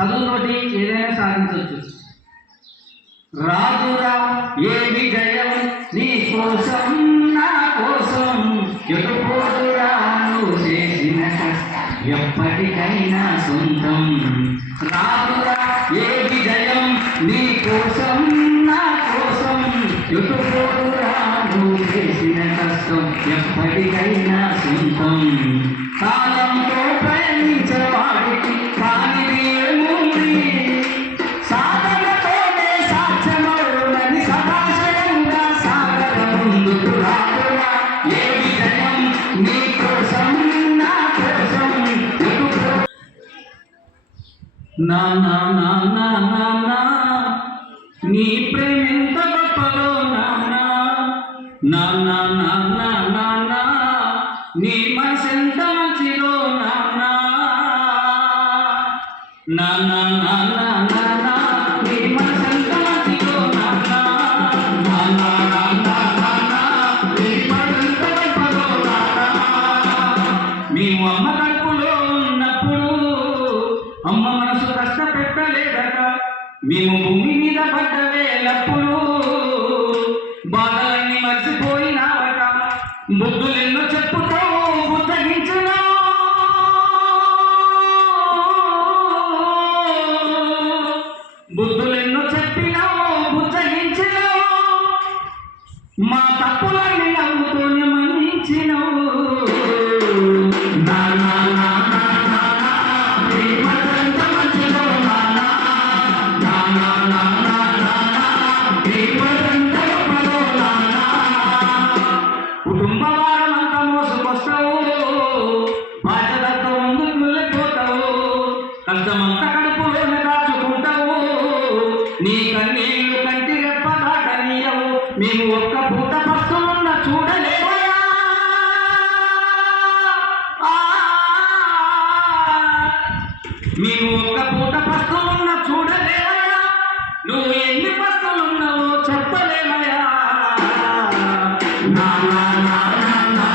చదువుతోటి ఏదైనా సాధించవచ్చు. రాజురా ఏ విజయం నీ కోసం నా కోసం ఎటుపోదురా నువ్వు చేసిన ఎప్పటికైనా సొంతం. రాజురా ఏ విజయం నీ కోసం నా కోసం ఎటుపోదురా నువ్వు చేసిన కష్టం? ఎప్పటికైనా సొంతం. కాదు నీ కోసం నా కోసం ఎదుగు నా నా నా నా నా నా నీ ప్రేమెంత గొప్పదో నానా నా నా నా నా నా నా నీ మనసెంత మంచిదో నా నా నా నా నా నా నా మీద పడ్డ వేలప్పుడు బాధలన్నీ మర్చిపోయినావట బుద్ధులెన్నో చెప్పుతావు బుద్ధగించునా బుద్ధులెన్నో చెప్పినావు బుద్ధగించినావు మా తప్పులన్నీ నవ్వుతూనే మన్నించినవు నా నా నా నా నా నా, కష్టమంతా కడుపులోనే దాచుకుంటావు. నీ కన్నీళ్ళు కంటి రెప్ప దాటనీయవు. మేము ఒక్క పూట పస్తులున్న చూడలేవయా ఆ, మేము ఒక్క పూట పస్తులున్న చూడలేవయా నువ్వు ఎన్ని పస్తులున్నావో చెప్పలేవయా నా నా నా నా.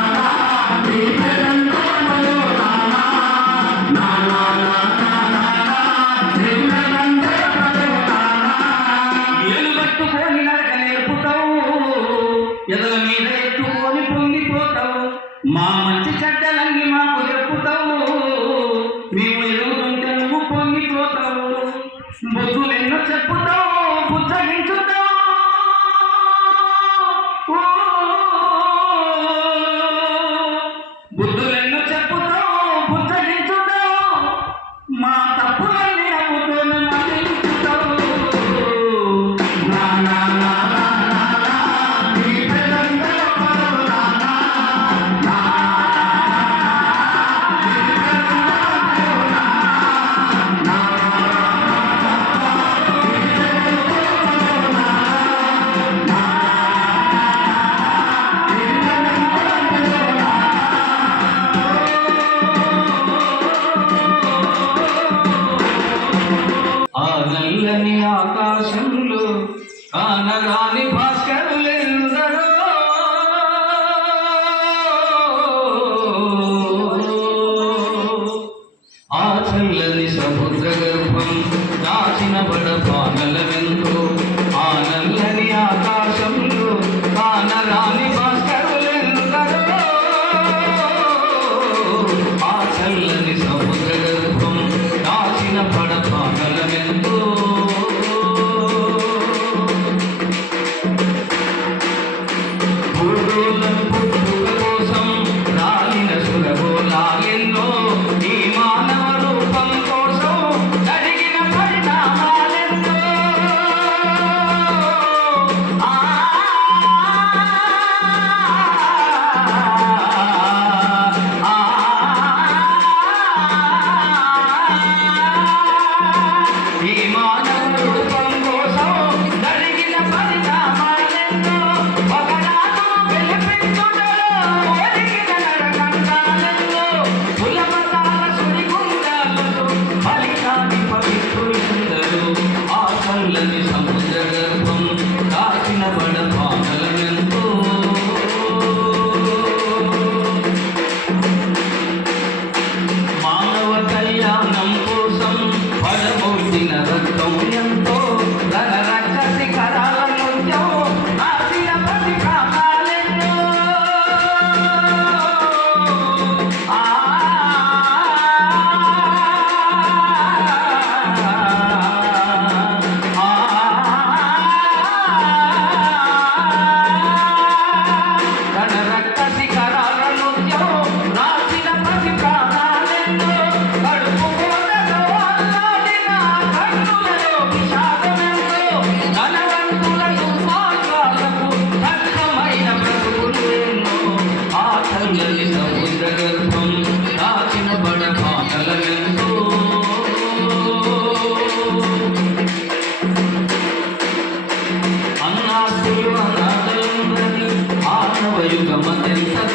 ఎదల మీద ఎత్తుకొని పొంగిపోతావు. మా మంచి చెడ్డలన్నీ మా দুলনিয়া I ಆನವಯುಗ ಮಂತ್ರ